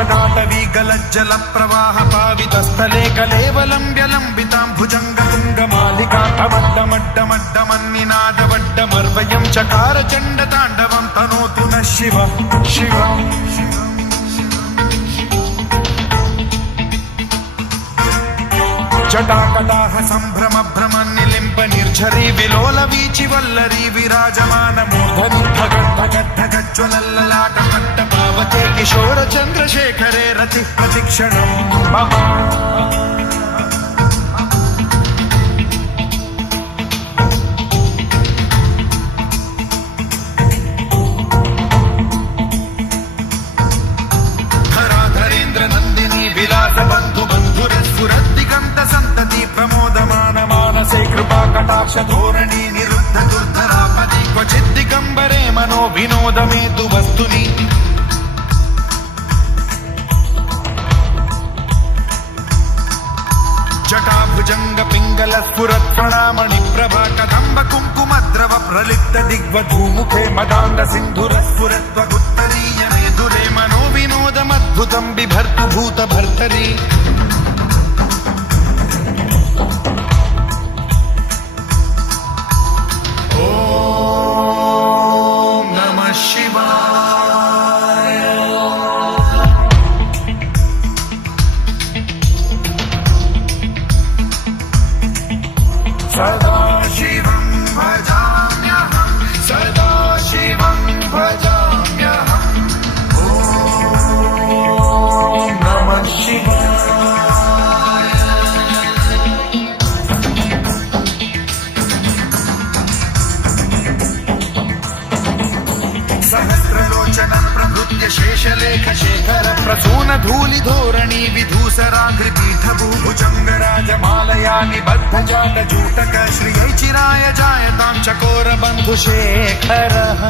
जटाटवीगलज्जल प्रवाह पावितस्थले कलेवलम्ब्य लम्बितां भुजङ्गतुङ्गमालिकान्तमड्डमड्डमड्डमन्निनादवड्डमर्वयं चकार चण्डताण्डवं तनोतु नः शिवः शिवम् जटाकटाह सम्भ्रम भ्रम निलिम्ब निर्झरी विलोल वीचि वल्लरी विराजमान मूर्धनि धगद्धगद्धगज्ज्वलल्ललाट पट्ट पावके किशोर चन्द्रशेखरे रति प्रतिक्षणं मम धराधरेन्द्र नन्दिनी विलास बन्धु बन्धुरस्फुरद्दिगन्त सन्तति प्रमोदमान मानसे कृपा कटाक्ष धोरणी निरुद्ध दुर्धरापदि क्वचित् दिगम्बरे मनो विनोद मेतु वस्तुनि जटाभुजंग पिंगल स्फुरत् प्रणामणि प्रभा कदम्ब कुङ्कुमद्रव प्रलिप्त दिग्वधूमुखे मदान्द सिन्धुर स्फुरत्वगुत्तरीय मेधुरे मनो विनोदमद्भुतं बिभर्तु भूत भर्तरि ॐ नमः शिवाय सदा शिवं भजाम्यहं सदा शिवं भजाम्यहम् ॐ नमः शिवाय सहस्रलोचनं प्रभृत्य शेषलेख शेखर प्रसून धूलि धोरणी विधूसराघ्रिपीठभूभुजङ्गराजमालया निबद्ध जाटजूटक श्रियै चिराय जायतां चकोर बन्धुशेखरः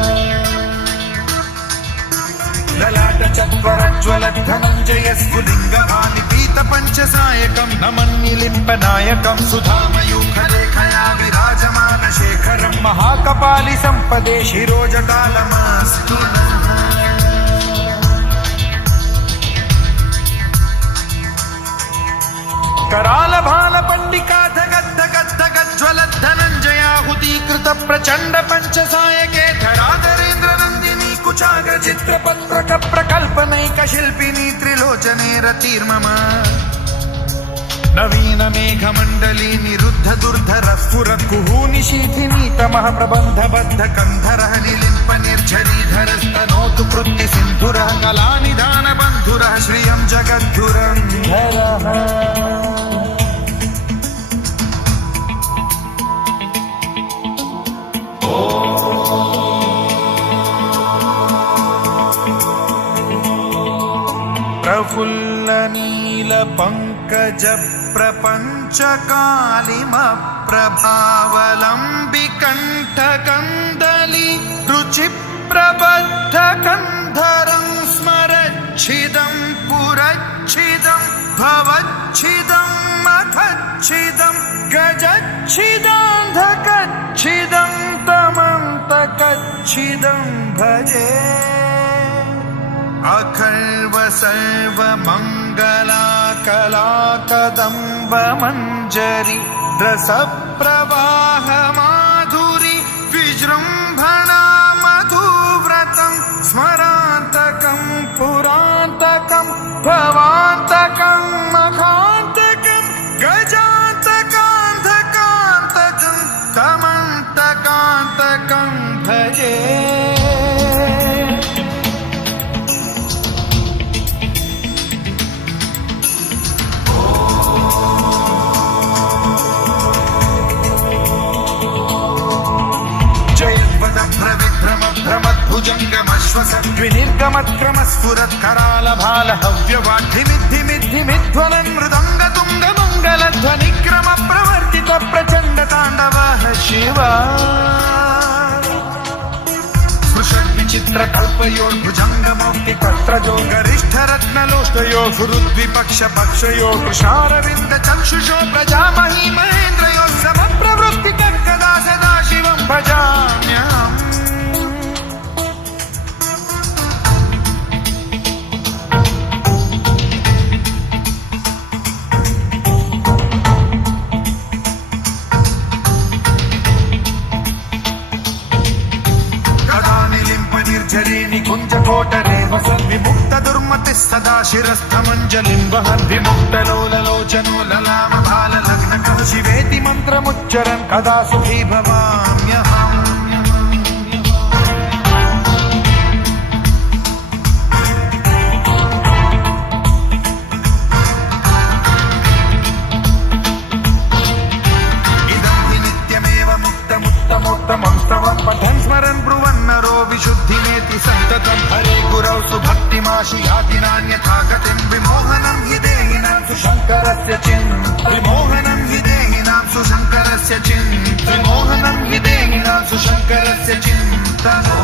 ललाट चत्वरज्ज्वलद्धनञ्जय स्फुलिङ्गभानि पीत पञ्चसायकं नमन्निलिम्पनायकं सुधामयूखलेखया विराजमान शेखरं महाकपालि सम्पदे शिरोजटालमस्तु नः कराल भाल पंडिका धगद्धगद्धगज्ज्वलद्धनञ्जयाहुतीकृत प्रचण्ड पञ्चसायके धराधरेन्द्र नन्दिनी कुचाग्र चित्रपत्रक प्रकल्पनैक शिल्पिनी त्रिलोचने रतिर्मम नवीन मेघमण्डली निरुद्ध दुर्धर स्फुरत् कुहूनि शीथिनी तमः प्रबन्ध बद्ध कन्धरः निलिम्प निर्झरीधरस्तनोतु कृत्ति सिन्धुरः कलानिधान बन्धुरः श्रियं जगद्धुरन्धरः प्रफुल्ल नील पंकज प्रपंच कालिम प्रभावलंबि कंठ कंदली रुचि प्रबद्ध कंधरं स्मरच्छिदं पुरच्छिदं भवच्छिदं मखच्छिदं गजच्छिदान्धकच्छिदं तमन्तकच्छिदं भजे अखर्व सर्व मंगला कला कदम्ब मंजरी रस प्रवाह माधुरी विजृंभणा मधुव्रतं स्मरान्तकं पुरान्तकं भवान्तकं मखान्तकं गजान्तकान्धकान्तकं तमन्तकान्तकं भजे भ्रमद्विनिर्गमत्क्रम स्फुरत् कराल भाल हव्यवाढ्धिमिद्धिमिद्धिमिध्वलन मृदंग तुंग मंगल ध्वनिक्रम प्रवर्तित प्रचंड तांडवः शिवा स्पृशन् विचित्र कल्पयोर्भुजंग मौक्ति पत्रजो गरिष्ठ रत्नलोष्टयो गुरुद्विपक्ष पक्षयो कृशारविंद चक्षुषो प्रजामही महेन्द्रयो समप्रवृत्ति कदा सदा शिवं भजाम्यहम् सदा शिरस्थमञ्जलिं वहन् विमुक्तलोललोचनो ललामभाललग्नकः शिवेति मन्त्रमुच्चरन् कदा सुखी भवाम्यहम् उत्तमोत्तमं स्तवं पठन् स्मरन् ब्रुवन्नरो विशुद्धिमेति सन्ततं हरे गुरौ सुभक्तिमाशु याति नान्यथा गतिं विमोहनं हि देहिनां सुशङ्करस्य विमोहनं हि देहिनां सुशङ्करस्य विमोहनं हि देहिनां सुशङ्करस्य चिन्तनम्